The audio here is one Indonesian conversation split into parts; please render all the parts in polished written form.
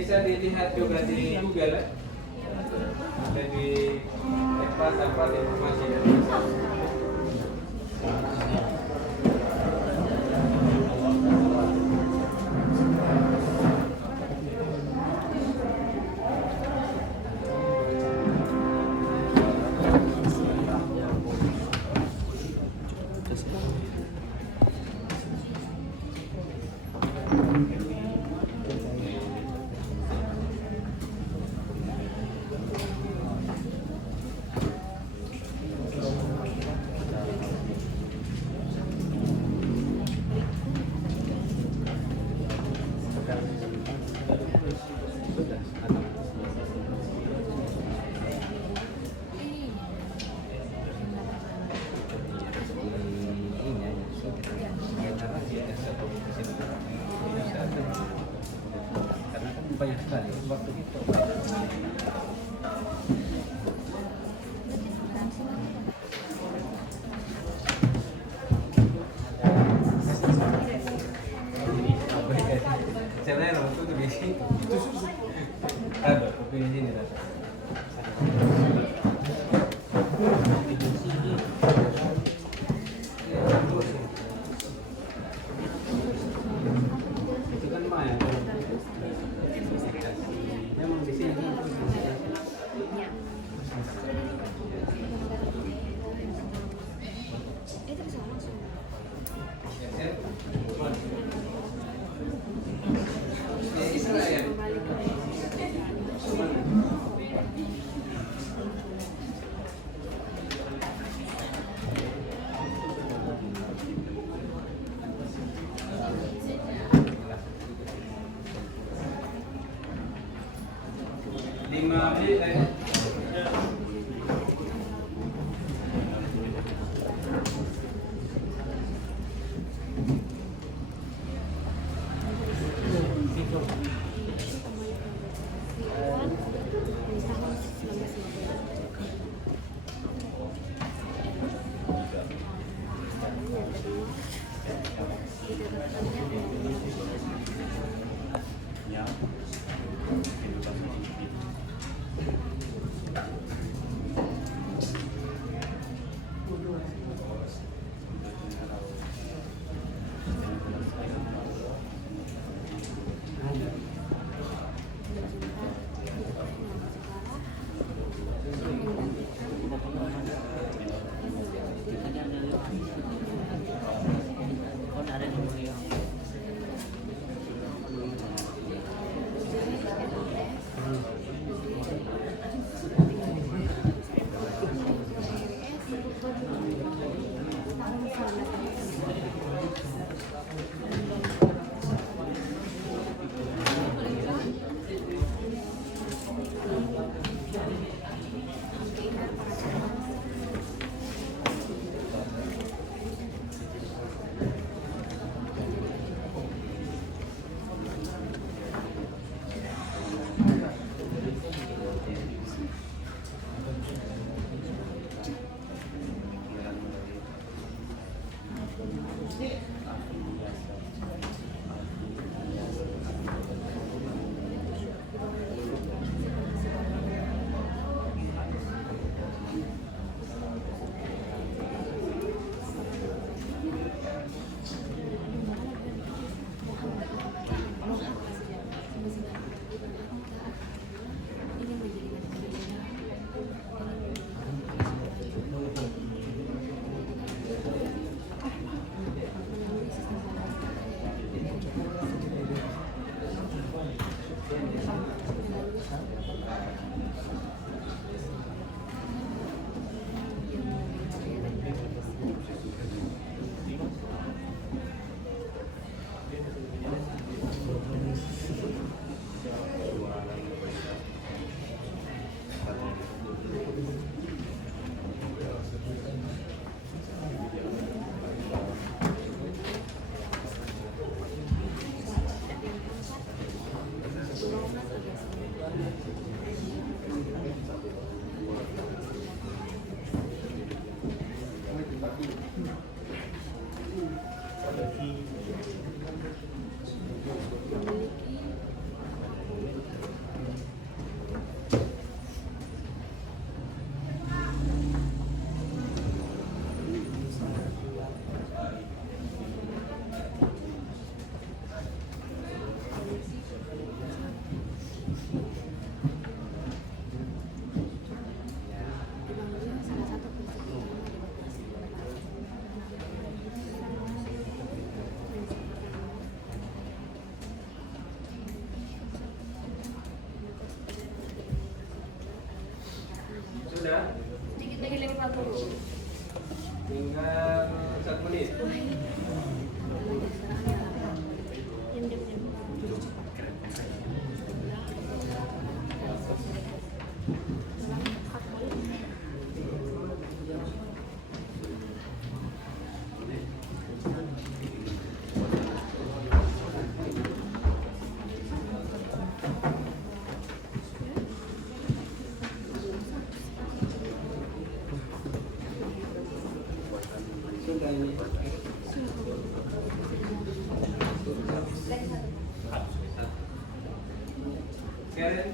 bisa dilihat juga di Google ya. Ada di tempat informasi. Karena kan banyak sekali waktu itu. Caranya waktu itu di sini. Ada kopi di sini rasa. Itu kan Maya. Memang di sini. Lima menit. Karen.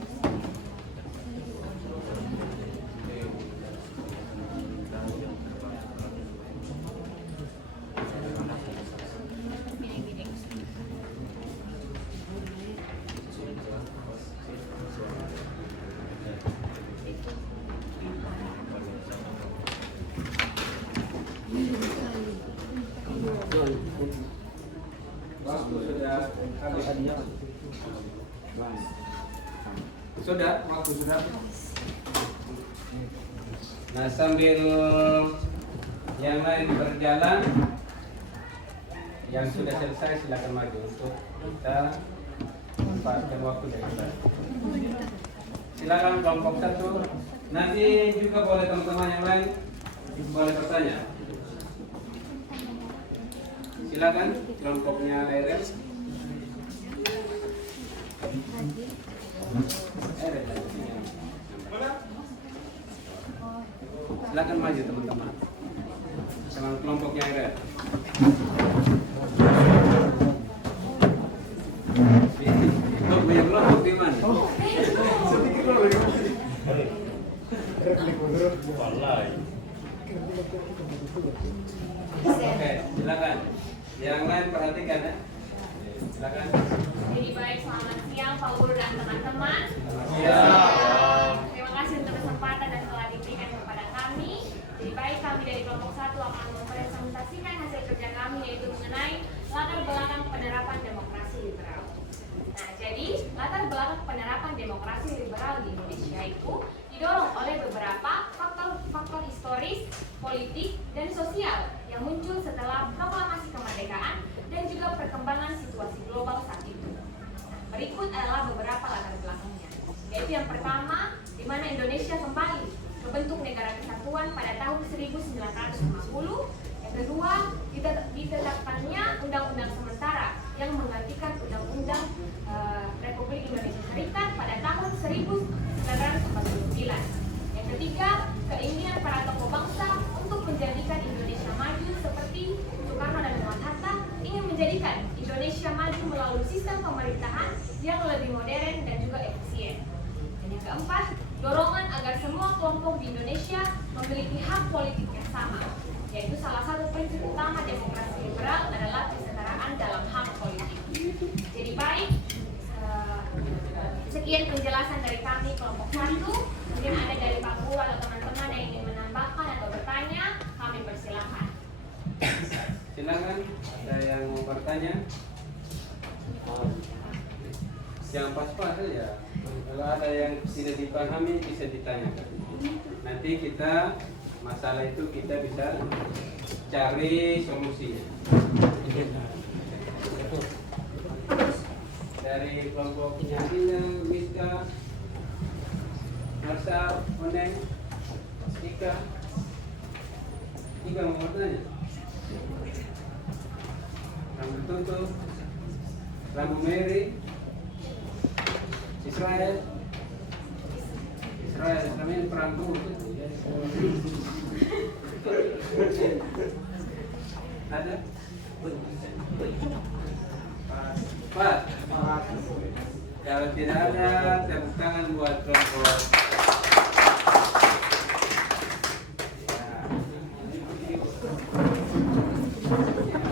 Waktu sudah habis. Sudah, waktu sudah. Nah, sambil yang lain berjalan, yang sudah selesai silakan maju untuk kita manfaatkan waktu dari kita. Silakan kelompok 1. Nanti juga boleh teman-teman yang lain boleh bertanya. Silakan kelompoknya RL. Silakan maju teman-teman. Sama kelompoknya RL. Punya kelompok di mana? Oke, silakan. Yang lain perhatikan ya. Silakan. Jadi baik, selamat siang Pak Guru dan teman-teman. Terima kasih untuk kesempatan dan telah diberikan kepada kami. Jadi baik, kami dari kelompok 1 akan mempresentasikan hasil kerja kami, yaitu mengenai latar belakang penerapan demokrasi liberal. Nah, jadi latar belakang penerapan demokrasi liberal di Indonesia itu didorong oleh beberapa faktor historis, politik, dan sosial yang muncul setelah proklamasi kemerdekaan dan juga perkembangan situasi global saat itu. Nah, berikut adalah beberapa latar belakangnya, yaitu yang pertama, di mana Indonesia kembali ke bentuk negara kesatuan pada tahun 1950. Yang kedua, ditetapkannya undang-undang sementara yang menggantikan undang-undang Republik Indonesia Serikat pada tahun 1949. Yang ketiga, keinginan para tokoh bangsa untuk menjadikan Indonesia maju seperti Soekarno dan Muhammad Hatta ingin menjadikan Indonesia maju melalui sistem pemerintahan yang lebih modern dan juga efisien. Dan yang keempat, dorongan agar semua kelompok di Indonesia memiliki hak politik yang sama, yaitu salah satu prinsip utama demokrasi liberal adalah kesetaraan dalam hak politik. Jadi baik, sekian penjelasan dari kami kelompok 1. Mungkin ada dari Pak Guru atau teman-teman yang ingin menambahkan atau bertanya, kami persilahkan. Silakan, ada yang mau bertanya? Yang pas-pas saja. Kalau ada yang tidak dipahami bisa ditanyakan. Nanti kita masalah itu kita bisa cari solusinya. Dari kelompoknya Ina, Miska, Marsa, Oneng, Ika mau bertanya? Rambu Tutup, Rambu Mary, Israel ini perangku. Ada? Pak. Kalau tidak ada, tepuk tangan buat kelompok.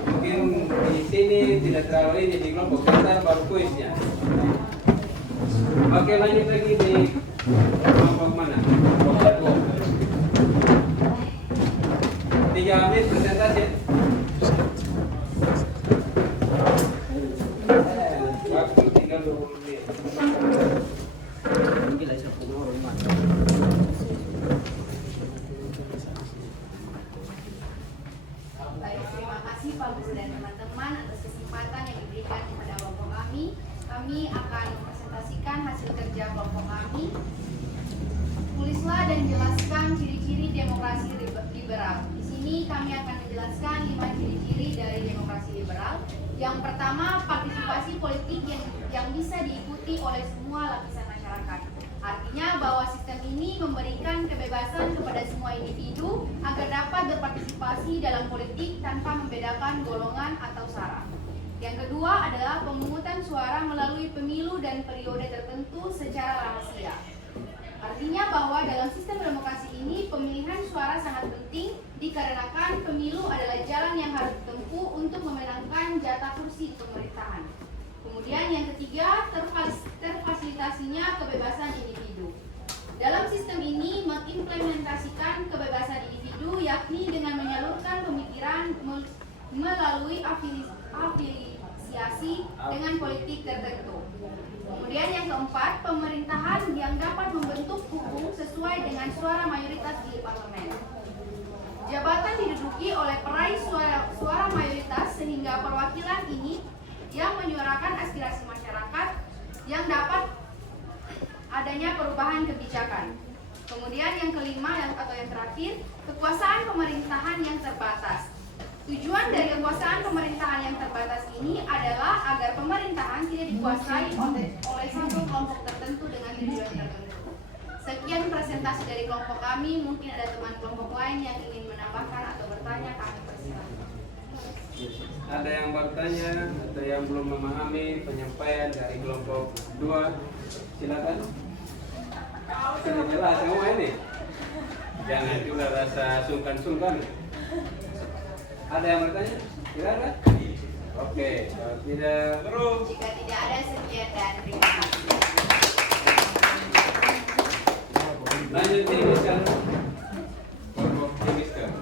Mungkin di sini tidak terlalu ini di kelompok kita baru kuisnya. Oke, lanjut lagi di kelompok mana? Kelompok 3 menit presentasi. Waktu tinggal 20 menit. Baik, terima kasih Pak Guru dan teman-teman atas kesempatan yang diberikan kepada kelompok kami. Kami akan mempresentasikan hasil kerja kelompok kami. Tulislah dan jelaskan ciri-ciri demokrasi liberal. Di sini kami akan menjelaskan 5 ciri-ciri dari demokrasi liberal. Yang pertama, partisipasi politik yang bisa diikuti oleh semua lapisan masyarakat. Artinya bahwa sistem ini memberikan kebebasan kepada semua individu agar dapat berpartisipasi dalam politik tanpa membedakan golongan atau sara. Yang kedua adalah pemungutan suara suara melalui pemilu dan periode tertentu secara rahasia. Artinya bahwa dalam sistem demokrasi ini pemilihan suara sangat penting dikarenakan pemilu adalah jalan yang harus ditempuh untuk memenangkan jatah kursi pemerintahan. Kemudian yang ketiga, terfasilitasinya kebebasan individu. Dalam sistem ini mengimplementasikan kebebasan individu yakni dengan menyalurkan pemikiran melalui afiliasi dengan politik tertentu. Kemudian yang keempat, pemerintahan yang dapat membentuk hukum sesuai dengan suara mayoritas di parlemen. Jabatan diduduki oleh peraih suara mayoritas sehingga perwakilan ini yang menyuarakan aspirasi masyarakat yang dapat adanya perubahan kebijakan. Kemudian yang kelima atau yang terakhir, kekuasaan pemerintahan yang terbatas. Tujuan dari kekuasaan pemerintahan yang terbatas ini adalah agar pemerintahan tidak dikuasai oleh satu kelompok tertentu dengan tujuan tertentu. Sekian presentasi dari kelompok kami. Mungkin ada teman kelompok lain yang ingin menambahkan atau bertanya, kami persilakan. Ada yang bertanya atau yang belum memahami penyampaian dari kelompok 2? Silakan. Sudah jelas semua ini. Jangan juga rasa sungkan-sungkan. Ada yang bertanya? Tidak ada? Oke, kalau tidak terus. Jika tidak ada, sekian dan terima kasih. Lanjut ini sekarang. Kelompok ini sekarang.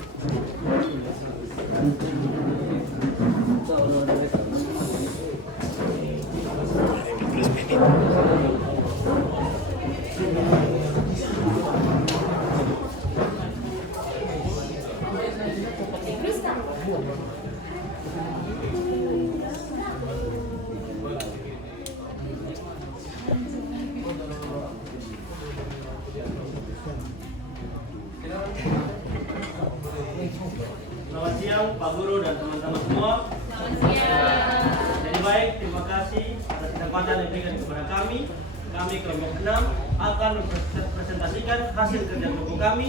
Selamat siang Pak Guru dan teman-teman semua. Selamat siang. Jadi baik, terima kasih atas kesempatan yang diberikan kepada kami. Kami kelompok 6 akan mempresentasikan hasil kerja kelompok kami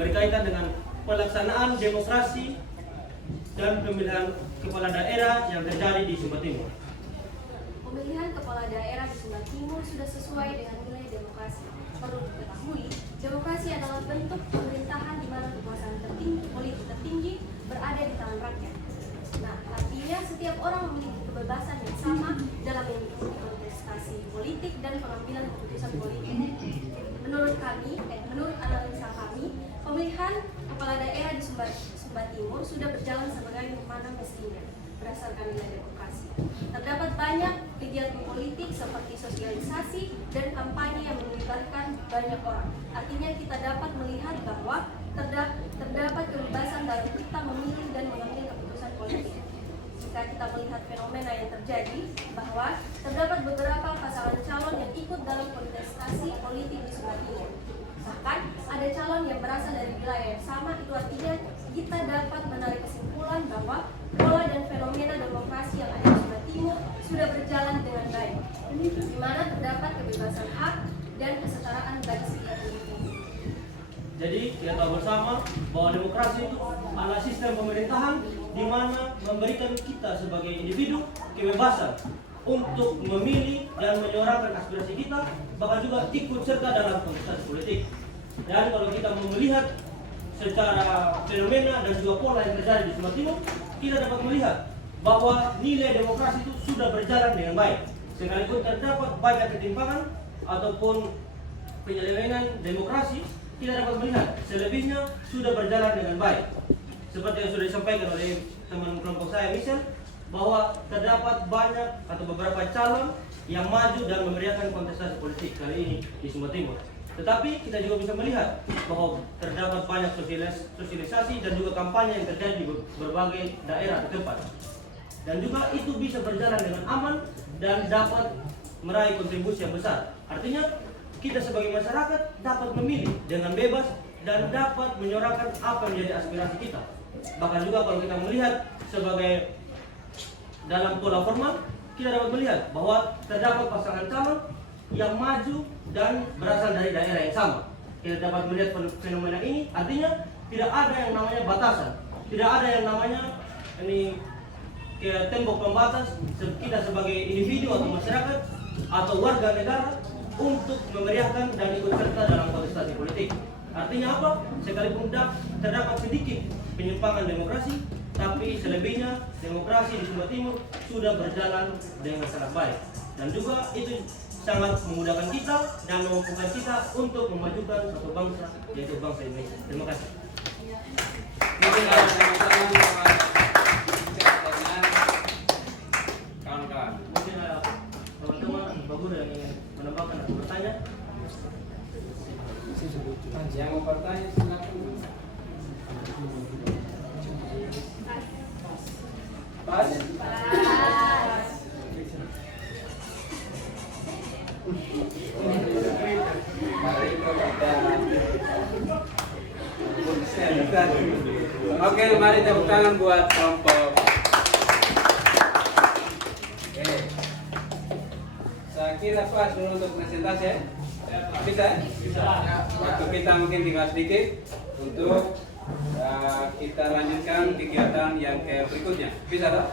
berkaitan dengan pelaksanaan demokrasi dan pemilihan kepala daerah yang terjadi di Sumba Timur. Pemilihan kepala daerah di Sumba Timur sudah sesuai dengan nilai demokrasi. Perlu diketahui, demokrasi adalah bentuk pemerintahan di mana kekuasaan tertinggi, politik tertinggi berada di tangan rakyat. Nah, artinya setiap orang memiliki kebebasan yang sama dalam mengikuti kontestasi politik dan pengambilan keputusan politik. Menurut analisa kami, pemilihan kepala daerah di Sumba Timur sudah berjalan sebagaimana mestinya berdasarkan nilai demokrasi. Terdapat banyak kegiatan politik seperti sosialisasi dan kampanye yang melibatkan banyak orang. Artinya kita dapat melihat bahwa terdapat kebebasan dalam kita memilih dan mengambil keputusan politik. Jika kita melihat fenomena yang terjadi bahwa terdapat beberapa pasangan calon yang ikut dalam kontestasi politik di Sumba Timur. Bahkan ada calon yang berasal dari wilayah yang sama, itu artinya kita dapat menarik kesimpulan bahwa pola dan fenomena demokrasi yang ada di Sumba Timur sudah berjalan dengan baik, di mana terdapat kebebasan hak dan kesetaraan bagi setiap individu. Jadi kita tahu bersama bahwa demokrasi itu adalah sistem pemerintahan di mana memberikan kita sebagai individu kebebasan untuk memilih dan menyuarakan aspirasi kita, bahkan juga ikut serta dalam kontestasi politik. Dan kalau kita melihat secara fenomena dan juga pola yang terjadi di Sumba Timur, kita dapat melihat bahwa nilai demokrasi itu sudah berjalan dengan baik. Sekalipun terdapat banyak ketimpangan ataupun penyelewengan demokrasi, kita dapat melihat selebihnya sudah berjalan dengan baik. Seperti yang sudah disampaikan oleh teman kelompok saya, Michel, bahwa terdapat banyak atau beberapa calon yang maju dan memeriahkan kontestasi politik kali ini di Sumba Timur. Tetapi kita juga bisa melihat bahwa terdapat banyak sosialisasi dan juga kampanye yang terjadi di berbagai daerah di tempat. Dan juga itu bisa berjalan dengan aman dan dapat meraih kontribusi yang besar. Artinya kita sebagai masyarakat dapat memilih dengan bebas dan dapat menyuarakan apa yang menjadi aspirasi kita. Bahkan juga kalau kita melihat sebagai dalam pola formal, kita dapat melihat bahwa terdapat pasangan calon yang maju dan berasal dari daerah yang sama. Kita dapat melihat fenomena ini, artinya tidak ada yang namanya batasan, tidak ada yang namanya ini ke tembok pembatas kita sebagai individu atau masyarakat atau warga negara untuk memeriahkan dan ikut serta dalam kontestasi politik. Artinya apa? Sekalipun terdapat sedikit penyimpangan demokrasi, tapi selebihnya demokrasi di Sumba Timur sudah berjalan dengan sangat baik. Dan juga itu sangat memudahkan kita dan memampukan kita untuk memajukan satu bangsa, yaitu bangsa Indonesia. Terima kasih. Mungkin ada sama-sama dengan kawan-kawan. Mungkin ada teman-teman Pak Guru yang ingin menambahkan atau bertanya. Yang mau bertanya silakan. Pas. Oke, mari tepuk tangan buat kelompok. Oke. Saya kira pas dulu untuk presentasi ya. Bisa? Waktu kita mungkin tinggal sedikit untuk kita lanjutkan kegiatan yang ke berikutnya. Bisa tak?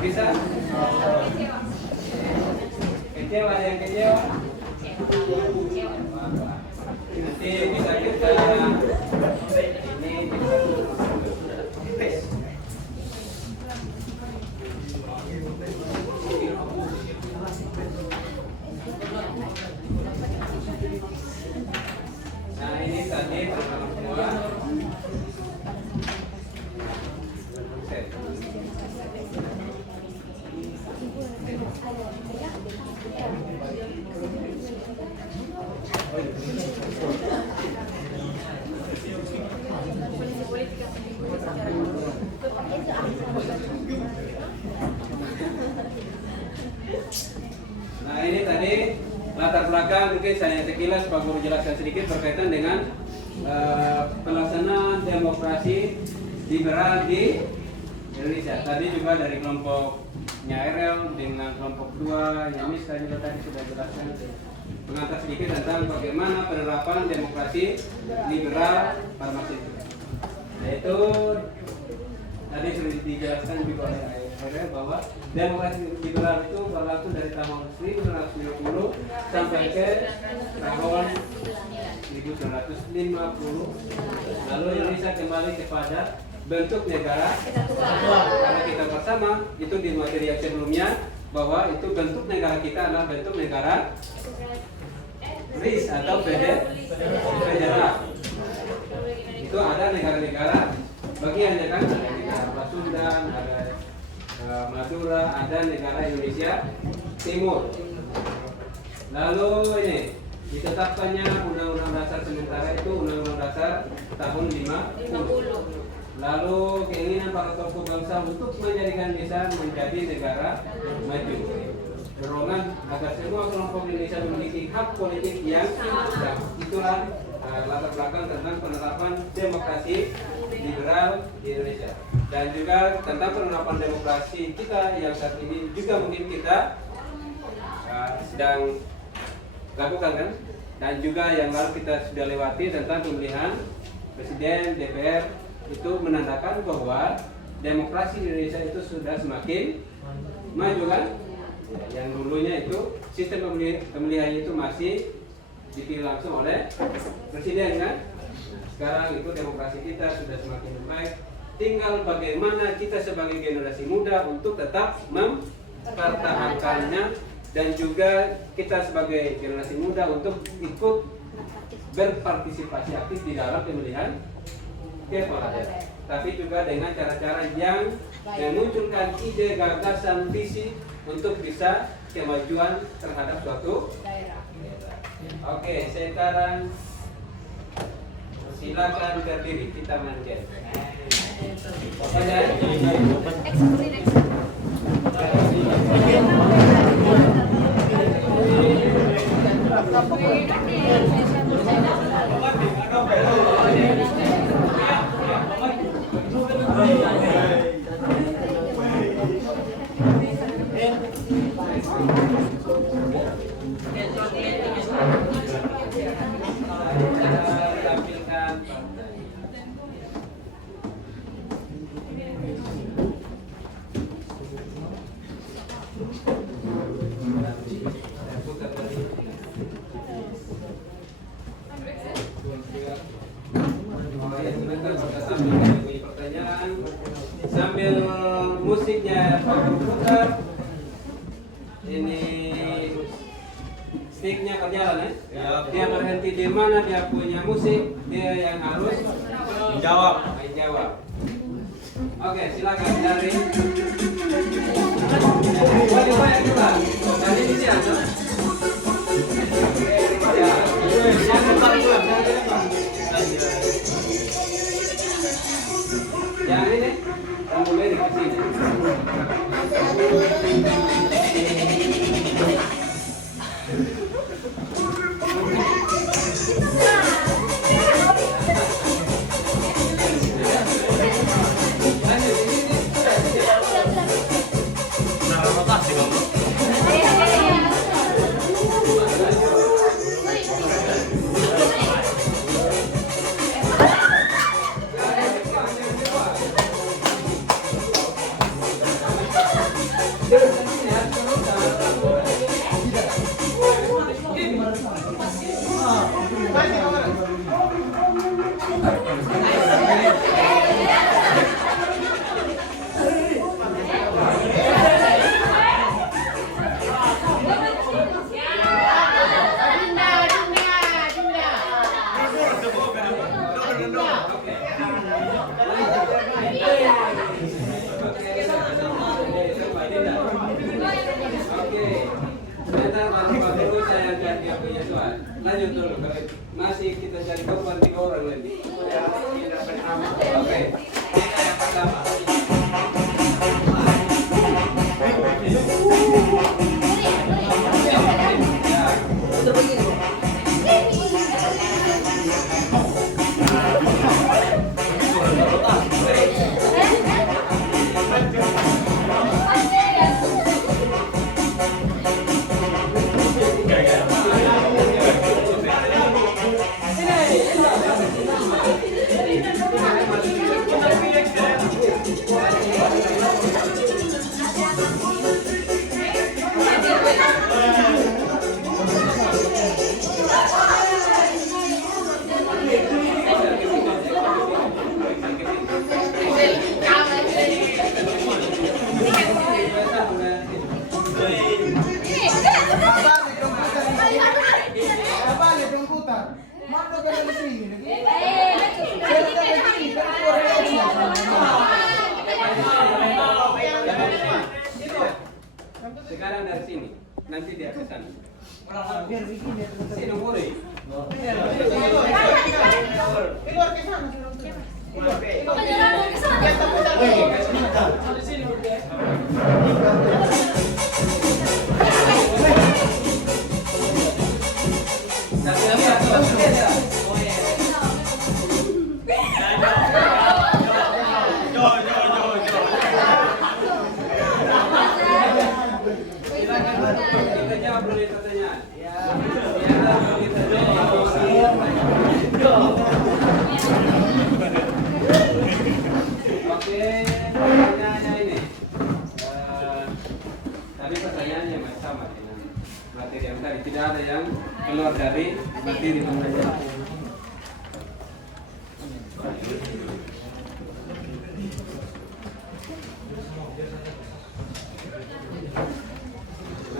Bisa? Kecewa ada yang kecewa? Nanti bisa kita ini tes. Nah ini tadi teman-teman semua. Nah ini tadi latar belakang mungkin saya sekilas Pak Guru jelaskan sedikit berkaitan dengan pelaksanaan demokrasi liberal di Indonesia. Tadi juga dari kelompoknya RL dengan kelompok 2 yang saya juga tadi sudah jelaskan mengantar sedikit tentang bagaimana penerapan demokrasi liberal pada masa itu. Yaitu tadi sudah dijelaskan juga oleh RL bahwa demokrasi liberal itu berlaku dari tahun 1950 sampai ke tahun 1950. Lalu Indonesia kembali kepada bentuk negara kesatuan. Karena kita bersama itu di materi yang sebelumnya bahwa itu bentuk negara kita adalah bentuk negara RIS atau federal. Itu ada negara-negara bagiannya kan, ada negara Pasundan, ada Madura, ada negara Indonesia Timur. Lalu ini ditetapkannya Undang-Undang Dasar sementara itu Undang-Undang Dasar tahun 50. Lalu keinginan para tokoh bangsa untuk menjadikan Indonesia menjadi negara maju. Dorongan agar semua kelompok Indonesia memiliki hak politik yang sama. Itulah latar belakang tentang penerapan demokrasi liberal di Indonesia. Dan juga tentang penerapan demokrasi kita yang saat ini juga mungkin kita sedang lakukan kan. Dan juga yang lalu kita sudah lewati tentang pemilihan presiden, DPR, itu menandakan bahwa demokrasi di Indonesia itu sudah semakin maju kan. Yang dulunya itu sistem pemilihannya itu masih dipilih langsung oleh presiden kan. Sekarang itu demokrasi kita sudah semakin baik. Tinggal bagaimana kita sebagai generasi muda untuk tetap mempertahankannya, dan juga kita sebagai generasi muda untuk ikut berpartisipasi aktif di dalam pemilihan kepala daerah. Tapi juga dengan cara-cara yang memunculkan ide, gagasan, visi untuk bisa kemajuan terhadap suatu daerah. Oke, sekarang silakan berdiri, kita manjat. Saya putar tadi. Oh ya, sebentar kita sambil punya pertanyaan. Sambil musiknya putar. Ini sticknya berjalan ya. Dia berhenti di mana dia punya musik, dia yang harus menjawab. Oke, silakan dari. Boleh banyak juga. Dari sini aja. Ya, yang depan dulu. Yang ini, kamu beri ke sini. Lanjut dulu, masih kita cari korban 3 orang lagi. Oke, ini yang pertama. Sekarang dari sini, nanti dia ke sana. Sini Muri. Kita jawab dulu pertanyaan. Oke, pertanyaannya ini. Tadi pertanyaannya masih sama dengan materi yang tadi. Tidak ada yang keluar dari materi pertanyaan.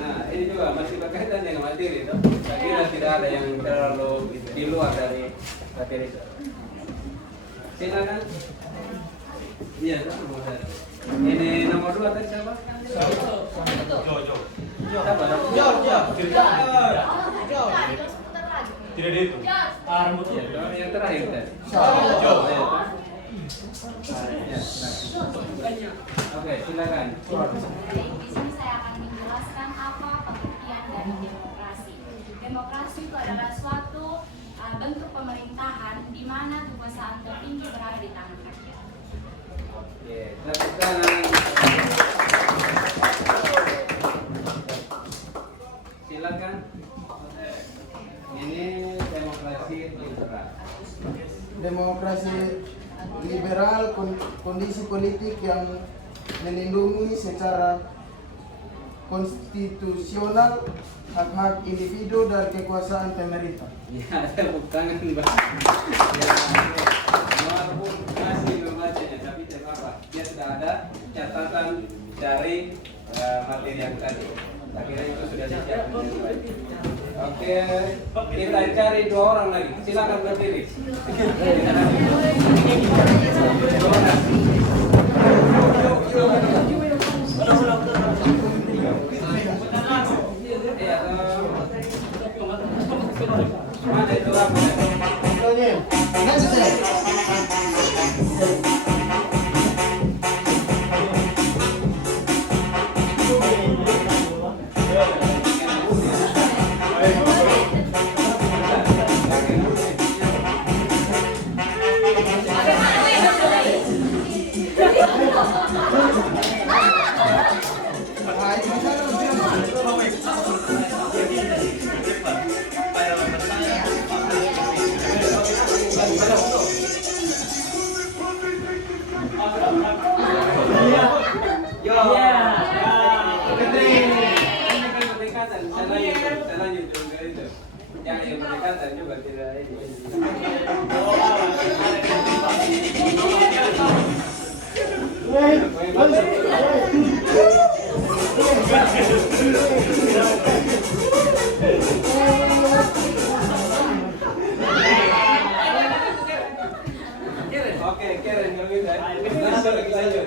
Nah, ini juga masih berkaitan dengan materi itu. Saya kira tidak ada yang terlalu di luar dari materi itu. Silakan. Iya, nomor 1. Ini nomor 2 tadi siapa? Jojo. Siapa? Tidak di itu. Yang terakhir tadi. Oke, silakan. Di sini saya akan menjelaskan apa pengertian dari demokrasi. Demokrasi itu adalah suatu bentuk pemerintahan di mana kekuasaan tertinggi berada di tangan rakyat. Oke, tepuk tangan. Silakan. Ini demokrasi liberal. Demokrasi liberal kondisi politik yang melindungi secara konstitusional, hak-hak individu dan kekuasaan pemerintah. Ya, tepuk tangan Mbak. Ya, walaupun masih membacanya, tapi tidak apa. Dia sudah ada catatan dari materi yang tadi. Saya kira itu sudah disiapkan. Oke, kita cari 2 orang lagi. Silakan berdiri. Mana itu yang berdekatan juga tidak Oke, Karen, kalau gitu. Lanjut.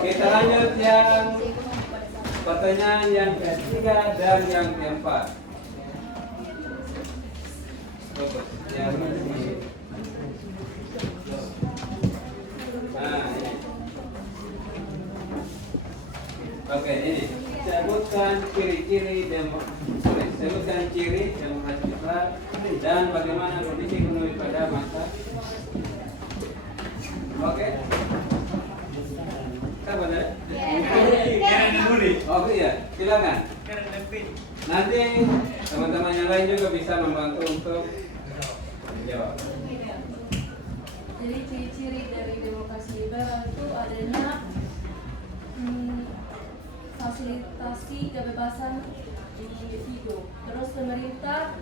Kita lanjut yang pertanyaan yang ketiga dan yang keempat. Nah, ini. Oke, ini. Sebutkan ciri demokrasi Islam dan bagaimana kondisi ekonomi pada masa. Oke. Siapa ada? Oke ya, silakan. Nanti teman-teman yang lain juga bisa membantu untuk menjawab. Jadi ciri-ciri dari demokrasi liberal itu adanya fasilitasi kebebasan individu. Terus pemerintah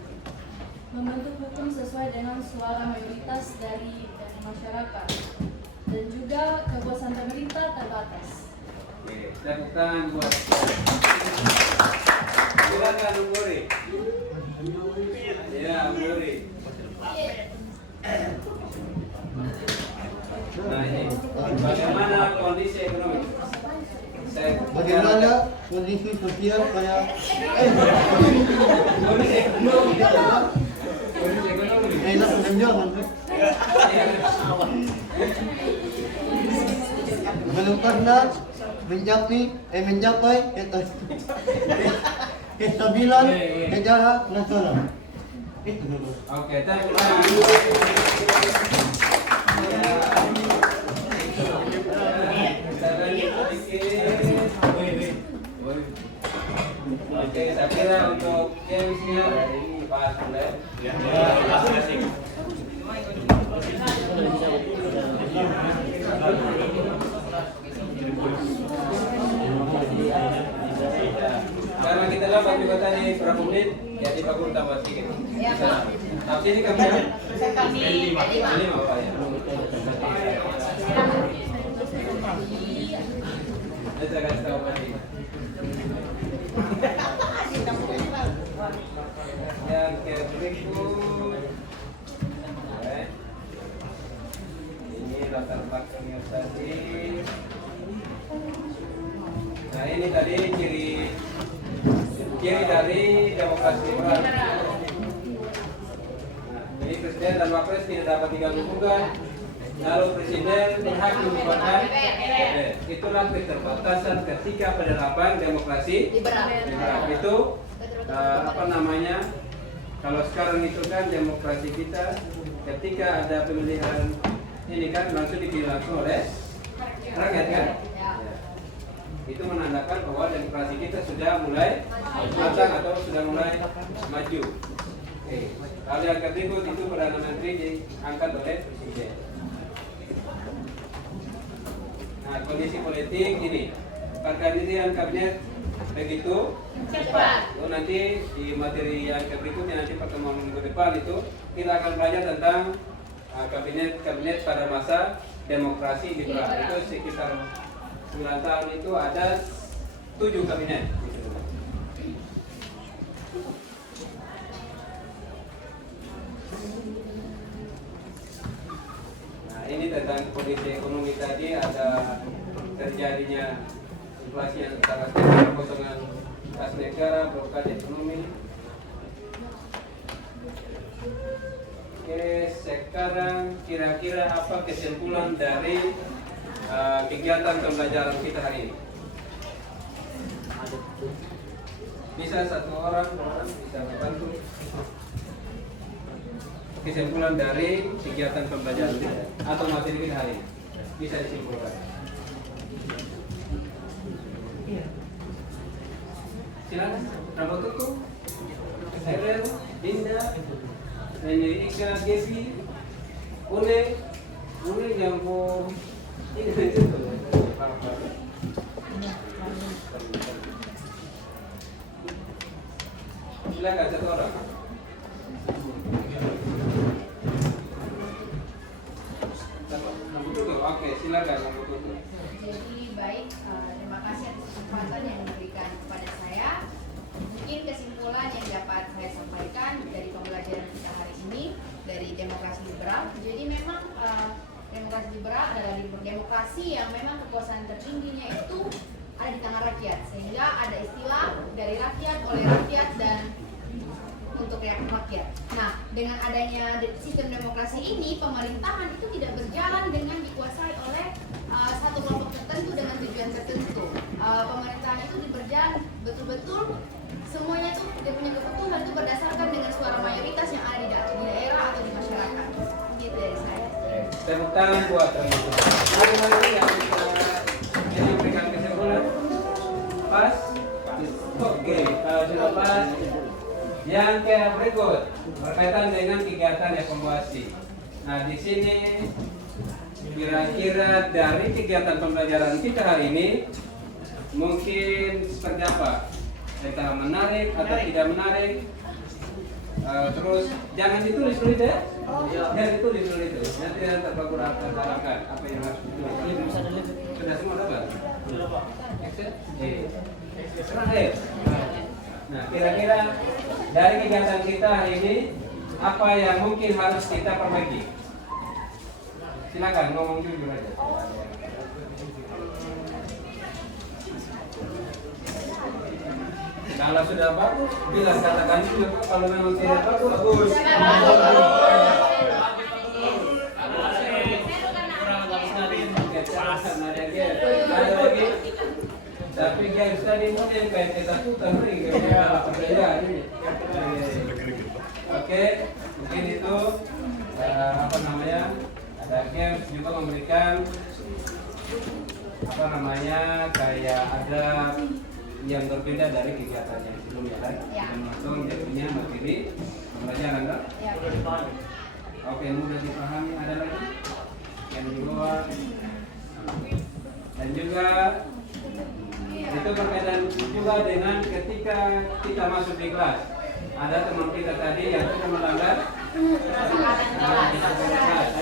membentuk hukum sesuai dengan suara mayoritas dari masyarakat. Dan juga kekuasaan pemerintah terbatas. Oke, tepuk tangan buat. Silakan Umburi. Ya, Umburi. Nah, ini bagaimana kondisi ekonomi? Bagaimana kondisi sosial pada Kondisi ekonomi. Kondisi ekonomi. enak menjawab belum pernah mencapai kestabilan secara nasional. Oke, tepuk tangan. Oke, saya kira untuk gamesnya dari Pak Sundar. Karena kita dapat juga tadi berapa menit, jadi Pak Guru tambah sedikit. Tapi ini kami lima Pak ya. Saya kasih tahu Pak. Yang berikut, tadi ciri dari demokrasi liberal. Nah, jadi presiden dan wakil tidak dapat diganggu gugat. Lalu presiden berhak membubarkan DPR. Itulah keterbatasan ketika penerapan demokrasi liberal. Itu apa namanya? Kalau sekarang itu kan demokrasi kita ketika ada pemilihan ini kan langsung dipilih langsung oleh rakyat kan? Ya. Itu menandakan bahwa demokrasi kita sudah mulai matang atau sudah mulai maju. Oke. Lalu yang berikut itu Perdana Menteri diangkat oleh presiden. Nah, kondisi politik ini pergantian kabinet begitu cepat. Nanti di materi yang berikutnya nanti pertemuan minggu depan itu kita akan belajar tentang kabinet pada masa demokrasi liberal. Itu sekitar 9 tahun itu ada 7 kabinet. Nah, ini tentang kondisi ekonomi tadi, ada terjadinya inflasi yang sangat tinggi, kekosongan kas negara, blokade ekonomi. Oke, sekarang kira-kira apa kesimpulan dari kegiatan pembelajaran kita hari ini? Bisa satu orang bisa membantu kesimpulan dari kegiatan pembelajaran kita atau materi kita hari ini? Bisa disimpulkan. Silakan, rambut tutup, Herel, Dinda, ini Ika, Gevi, Ule yang mau ini itu. Silakan satu orang. Rambut tutup, oke, silakan rambut tutup. Jadi baik, terima kasih atas kesempatan yang diberikan kepada saya. Mungkin kesimpulan yang dapat saya sampaikan dari pembelajaran kita hari ini dari demokrasi liberal. Jadi memang demokrasi liberal adalah demokrasi yang memang kekuasaan tertingginya itu ada di tangan rakyat, sehingga ada istilah dari rakyat, oleh rakyat, dan untuk rakyat. Nah, dengan adanya sistem demokrasi ini, pemerintahan itu tidak berjalan dengan dikuasai oleh satu kelompok tertentu dengan tujuan tertentu. Pemerintahan itu berjalan betul-betul semuanya tuh dia punya keputusan itu berdasarkan dengan suara mayoritas yang ada di daerah atau di masyarakat. Gitu dari saya. Tepuk tangan buat teman-teman. Hari yang kita memberikan kesimpulan pas. Oke, kalau sudah pas. Yang berikut berkaitan dengan kegiatan evaluasi. Nah, di sini kira-kira dari kegiatan pembelajaran kita hari ini mungkin seperti apa? Entah menarik atau tidak menarik. Terus jangan ditulis dulu ya. Jangan ditulis dulu itu. Nanti yang terbagus terangkan apa yang harus ditulis. Sudah semua dapat? Sudah Pak. Terakhir. Nah, kira-kira dari kegiatan kita hari ini apa yang mungkin harus kita perbaiki? Silakan ngomong jujur aja. Kalau sudah bagus, bilang katakan juga. Kalau memang tidak bagus. Ada lagi. Tapi guys tadi mungkin kayak ketakutan nih kayaknya perbedaan ini. Oke, mungkin itu apa namanya? Ada games juga memberikan apa namanya kayak ada yang berbeda dari kegiatan yang sebelumnya kan? Termasuk dia punya materi pembelajaran kan? Oke, mudah dipahami. Ada lagi yang di bawah dan juga itu berkaitan juga dengan ketika kita masuk di kelas. Ada teman kita tadi yang sudah melanggar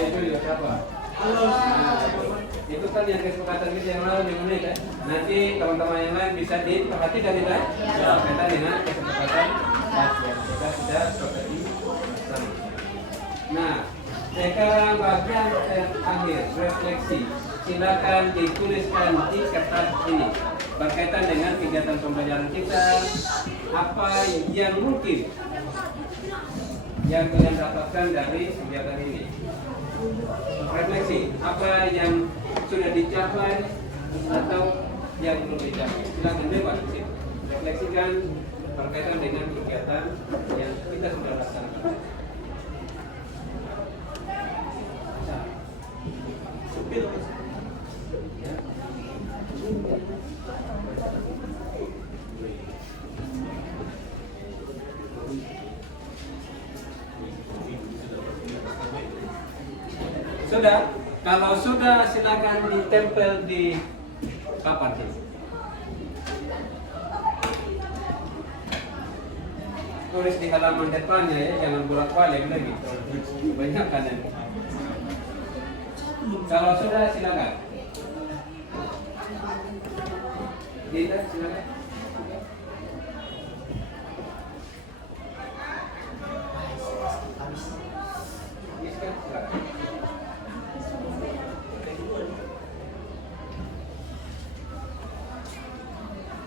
itu juga siapa? Itu kan yang kesepakatan kita yang lalu yang ini kan. Nanti teman-teman yang lain bisa diperhatikan tidak? Berkaitan dengan kesepakatan kita sudah seperti sama. Nah, sekarang bagian akhir refleksi. Silakan dituliskan di kertas ini. berkaitan dengan kegiatan pembelajaran kita, apa yang mungkin yang kalian dapatkan dari kegiatan ini. Refleksi, apa yang sudah dicapai atau yang belum dicapai. Silakan bebas di situ. Refleksikan berkaitan dengan kegiatan yang kita sudah laksanakan. Sudah? Kalau sudah silakan ditempel di papan ini. Tulis di halaman depannya ya, jangan bolak-balik lagi. Banyak kan ya. Kalau sudah silakan. Tidak, silakan. Silakan.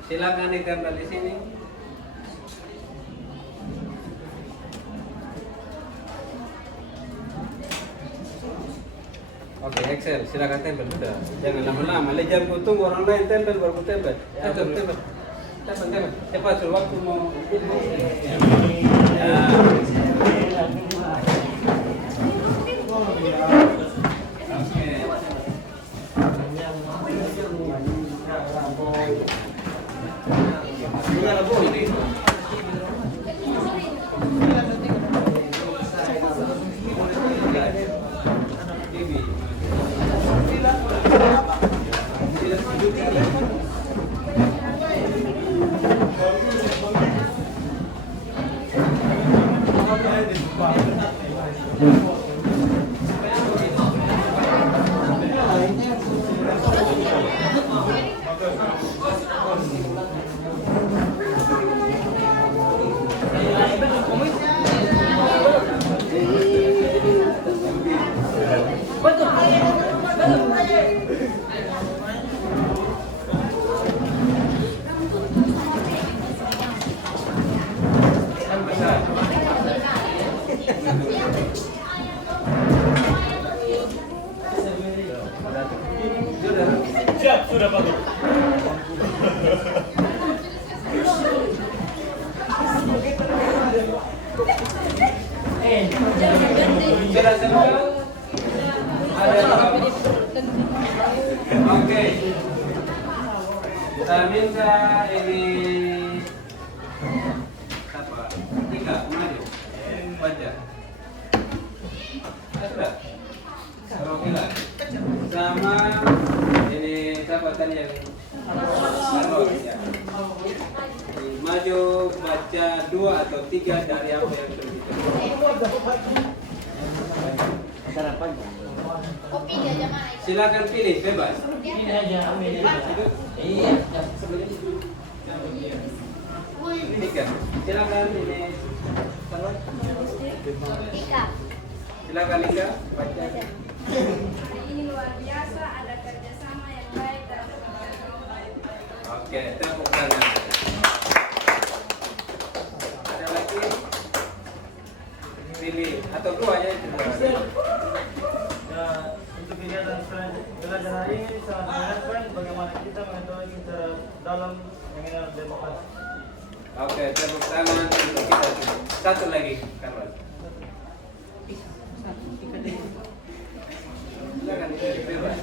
Silakan ditempel di sini. Oke, Excel, silakan tempel sudah. Jangan lama-lama. Jangan tunggu orang lain tempel baru tempel. Tempel. Cepat suruh waktu mau. Siap, sudah Pak. Sudah semua? Ada apa? Oke. Kita minta ini apa? Tiga, maju. Wajah. Sudah. Perwakilan. Sama ini siapa tadi yang Carlos, ya. Maju baca 2 atau 3 dari apa yang sudah Kopi dia jangan. silakan pilih bebas. Ini aja ambil. Iya. Tiga. Silakan ini. Ika. Silakan Ika baca. Hari ini luar biasa, ada kerjasama yang baik dan Oke, tepuk tangan. Ada lagi? Pilih atau 2 aja itu. Ya, untuk kegiatan belajar hari ini sangat menyenangkan bagaimana kita mengetahui secara dalam mengenal demokrasi. Oke, tepuk tangan untuk kita. Satu lagi, Carlos. Silakan pilih bebas.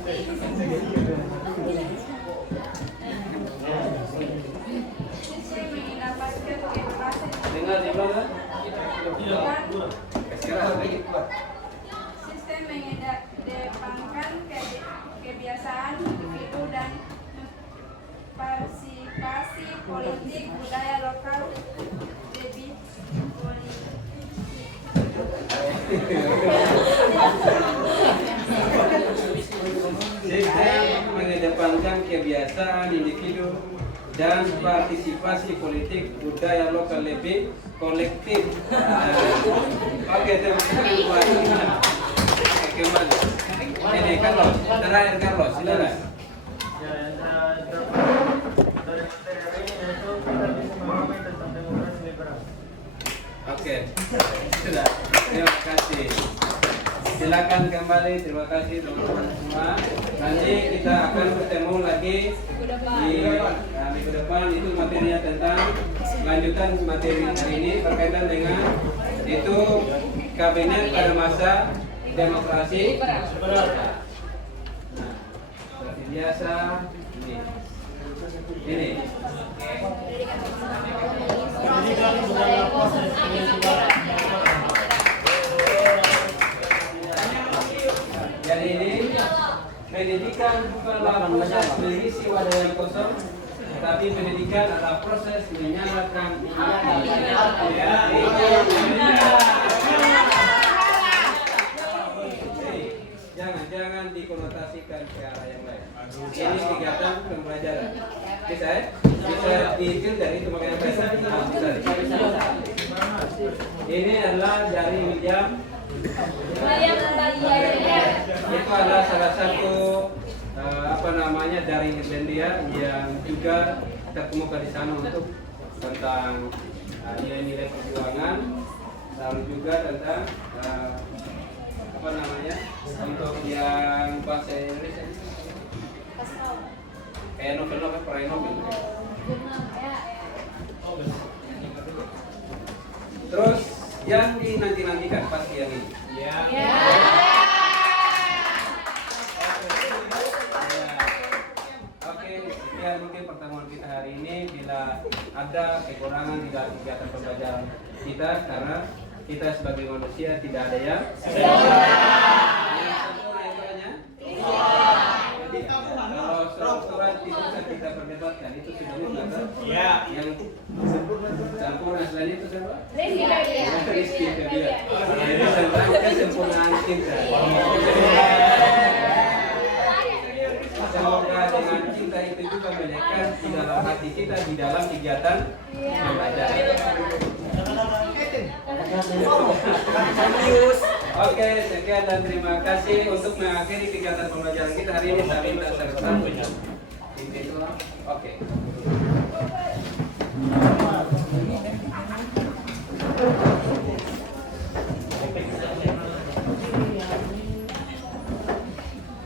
mendapatkan kebebasan. Dengar di mana? Sekarang lagi. Sistem mengedepankan kebiasaan individu dan partisipasi politik budaya lokal lebih Sistem mengedepankan kebiasaan individu dan partisipasi politik budaya lokal lebih kolektif. Oke, terima kasih. Oke, kembali. Ini Carlos, terakhir Carlos, silakan. Ya, yang saya dapat Oke, sudah. Terima kasih. Silakan kembali. Terima kasih teman-teman semua. Nanti kita akan bertemu lagi di minggu depan. Itu materinya tentang lanjutan materi hari ini berkaitan dengan itu kabinet pada masa demokrasi. Nah, seperti biasa ini. Jadi ini pendidikan bukanlah proses mengisi wadah yang kosong, tapi pendidikan adalah proses menyalakan jangan dikonotasikan ke arah yang lain. Ini kegiatan pembelajaran. Bisa ya? Bisa difilter itu makanya bisa. Ini adalah dari William. Itu adalah salah satu dari Irlandia yang juga terkemuka di sana untuk tentang nilai-nilai perjuangan, lalu juga tentang untuk yang bahasa Indonesia kayak novel-novel peraih novel. Terus yang dinanti-nantikan pasti yang ini. Oke, sekian mungkin pertemuan kita hari ini. Bila ada kekurangan di dalam kegiatan pembelajaran kita, karena kita sebagai manusia tidak ada yang sempurna itu hanya. Jadi kalau struktural itu bisa kita perdebatkan, itu sudah mutlak. Yang sempurna selain itu siapa? Rizky Febian. Ini tentang kesempurnaan kita. Semoga dengan cinta itu juga melekat di dalam hati kita di dalam kegiatan pembelajaran. Oke, sekian dan terima kasih. Untuk mengakhiri kegiatan pembelajaran kita hari ini, saya minta serta. Oke.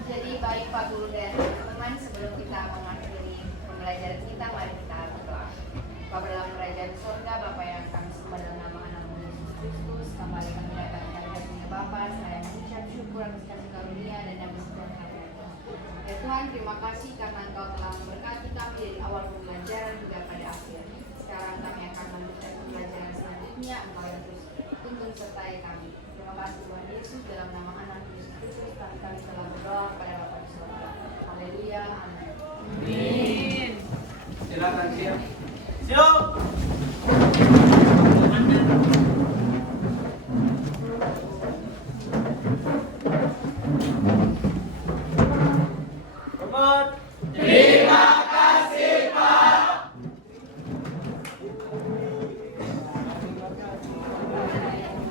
Jadi baik Pak Guru dan teman-teman, sebelum kita mengakhiri pembelajaran kita, mari kita berdoa. Bapa dalam kerajaan surga, Bapa yang kami sembah dalam nama Anakmu Yesus Kristus, kembali kami datang kepada hadirat Bapa, saya mengucap syukur atas kasih karunia dan damai sejahtera. Ya Tuhan, terima kasih karena Engkau telah memberkati kami dari awal pembelajaran hingga pada akhir. Sekarang kami akan melanjutkan pembelajaran selanjutnya, Engkau yang terus tuntun sertai kami. Terima kasih Tuhan Yesus, dalam nama Anak Yesus Kristus kami telah berdoa kepada Bapa di surga. Haleluya, amin. Silakan siap. Siap.